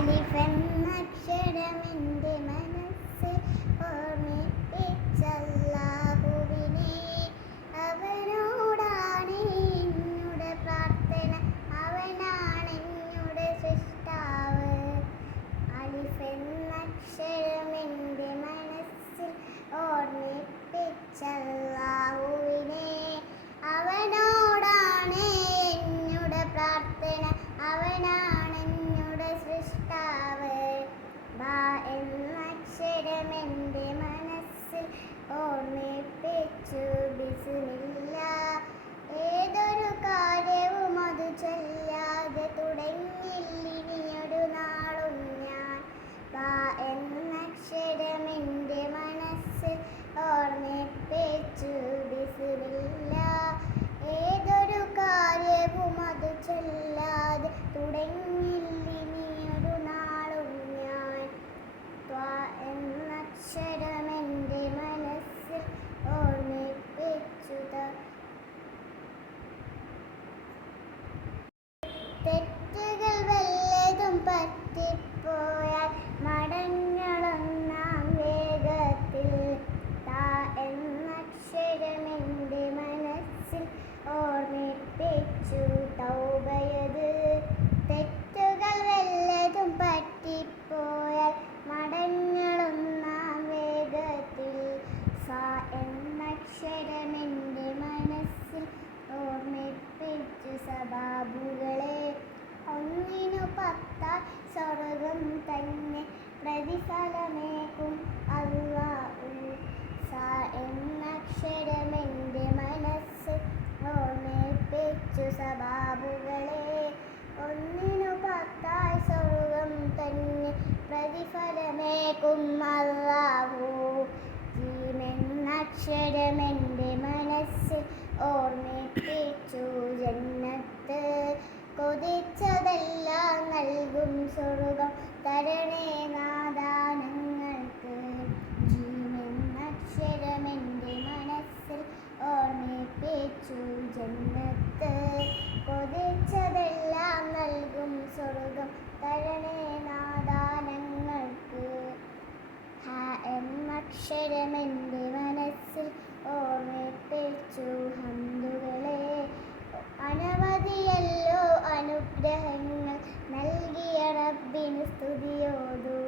അലിഫെന്നക്ഷരമെൻ്റെ മനസ്സിൽ ഓർമ്മിപ്പിച്ചല്ലാഹുവിനെ. അവനോടാണ് എന്നുടെ പ്രാർത്ഥന, അവനാണ് എന്നുടെ സൃഷ്ടാവ്. അലിഫെന്നക്ഷരമെൻ്റെ മനസ്സിൽ ഓർമ്മിപ്പിച്ചല്ലാഹുവിനെ. അവനോടാണ് എന്നുടെ പ്രാർത്ഥന, അവനാണ് എന്നുടെ സൃഷ്ടാവ്. ബാ എന്നക്ഷരമെൻ്റെ മനസ്സിൽ ഓർമ്മിപ്പിച്ചു ബിസ്മില്ലാ. ഏതൊരു കാര്യവും അത് ചൊല്ലാതെ തുടങ്ങില്ലിനിയൊരു നാളും ഞാൻ. ബാ എന്നക്ഷരമെൻ്റെ മനസ്സിൽ ഓർമ്മിപ്പിച്ചു ബിസ്മില്ലാ. ഏതൊരു കാര്യവും അത് ചൊല്ലാതെ തുടങ്ങില്ലിനിയൊരു നാളും ഞാൻ. ത്വാ എന്നക്ഷരമെൻ്റെ മനസ്സിൽ ഓർമ്മിപ്പിച്ചു തെറ്റുകൾ വല്ലതും പറ്റിപ്പോയാൽ മടങ്ങളൊന്നാം വേഗത്തിൽ. താ എന്നക്ഷരമെൻ്റെ മനസ്സിൽ ഓർമ്മിപ്പിച്ചു തൗബയത്. തെറ്റുകൾ വല്ലതും പറ്റിപ്പോയാൽ മടങ്ങളൊന്നാം വേഗത്തിൽ. സാ എന്നക്ഷരമെൻ്റെ മനസ്സിൽ ഓർമ്മിപ്പിച്ചു സബാബുകളെ. ഒന്നിനു 10 സ്വർഗം തന്നെ പ്രതിഫലമേകും അല്ലാഹു. സാ എന്നക്ഷരമെൻ്റെ മനസ്സിൽ ഓർമ്മിപ്പിച്ചു സബാബുകളെ. ഒന്നിനു 10 സ്വർഗം തന്നെ പ്രതിഫലമേകും അല്ലാഹു. ജീമെന്നക്ഷരമെൻ്റെ മനസ്സിൽ ഓർമ്മിപ്പിച്ചു ജന്നത്ത്. കൊതിച്ചതെല്ലാം നൽകും സ്വർഗം തരണേ നാഥാ ഞങ്ങൾക്ക്. ജീമെന്നക്ഷരമെൻ്റെ മനസ്സിൽ ഓർമ്മിപ്പിച്ചു ജന്നത്ത്. കൊതിച്ചതെല്ലാം നൽകും സ്വർഗം തരണേ നാഥാ ഞങ്ങൾക്ക്. ഹ എന്നക്ഷരമെൻ്റെ മനസ്സിൽ ഓർമ്മിപ്പിച്ചു ഹംദുകളെ. അനവധിയല്ലോ അനുഗ്രഹങ്ങൾ നൽകിയ റബ്ബിന് സ്തുതിയോതു.